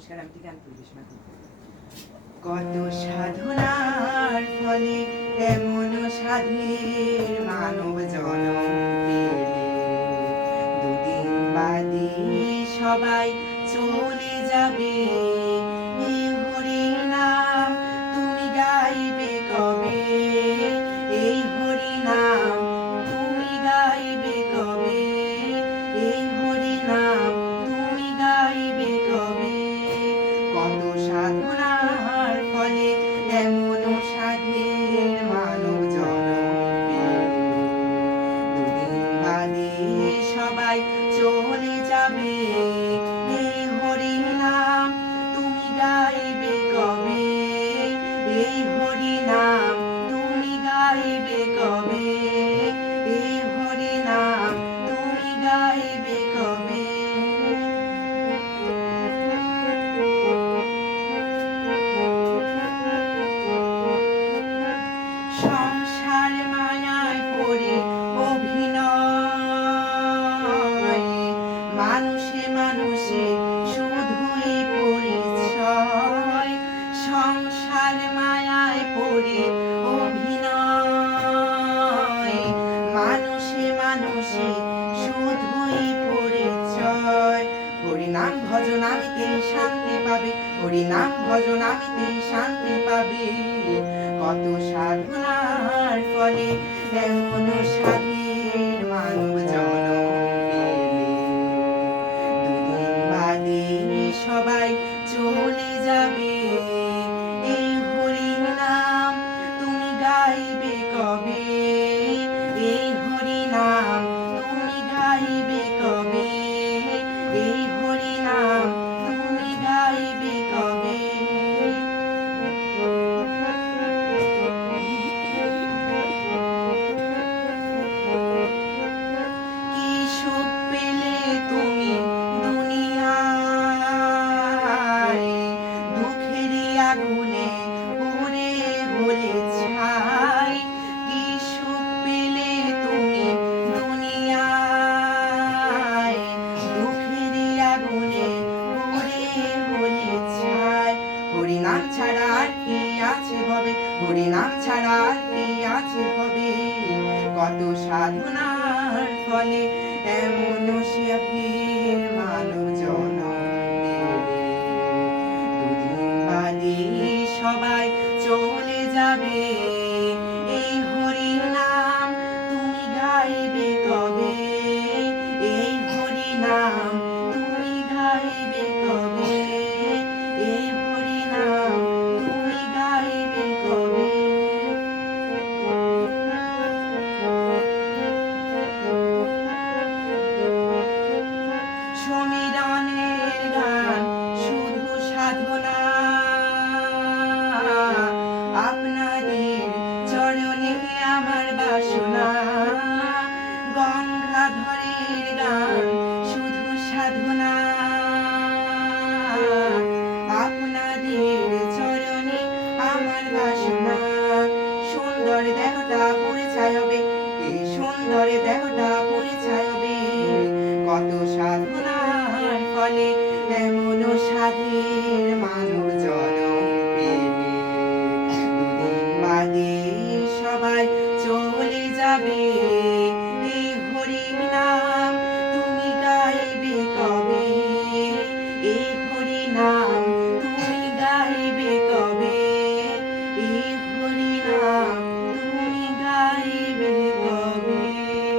নমস্কার, আমি গান পরিবেশনা করব। কত সাধনার ফলে এমন সাধের মানব জনম পেলে, দুদিন বাদে সবাই চলে যাবে। হে হরি নাম তুমি গাইবে কবে? এই হরি নাম তুমি গাইবে কবে? এই হরি নাম তুমি গাইবে কবে? কত সাধনার ফলে এমন সাধের মানব জনম পেলে, দুদিন বাদে সবাই চলে যাবে। এই হরি নাম তুমি গাইবে কবে? এই হরি নাম তুমি গাইবে কবে? এই হরি নাম তুমি গাইবে কবে? সংসার মায়ায় পড়ে অভিনয়, মানুষে মানুষে শুধুই পরিচয়। সংসার মায়ায় পড়ে অভিনয়, মানুষে মানুষে শুধুই পরিচয়। হরিনাম ভজনামিতেই শান্তি পাবে, হরিনাম ভজনামিতেই শান্তি পাবে। কত সাধনার ফলে এমন সাধের মানব জনম পেলে, দুদিন বাদে সবাই চলে যাবে। এই হরি নাম তুমি গাইবে কবে? এই হরি নাম তুমি গাইবে কবে? এই হরি নাম তুমি গাইবে কবে? কি সুখ পেলে তুমি দুনিয়ায়, দুঃখেরই আগুনে পুড়ে হলে ছাই। কি সুখ পেলে তুমি দুনিয়ায়, দুঃখেরই আগুনে পুড়ে হলে ছাই। হরিনাম ছাড়া আর কি আছে ভবে? হরিনাম ছাড়া আর কি আছে ভবে? কত সাধনার ফলে এমন সাধের মানব জনম পেলে, দুদিন বাদে সবাই চলে যাবে।